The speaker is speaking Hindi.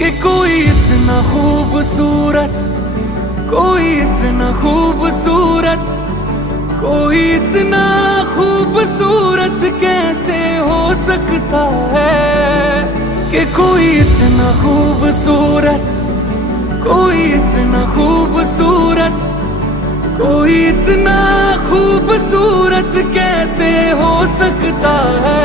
कि कोई इतना खूबसूरत, कोई इतना खूबसूरत, कोई इतना खूबसूरत कैसे हो सकता है। कि कोई इतना खूबसूरत, कोई इतना खूबसूरत, कोई इतना खूबसूरत कैसे हो सकता है।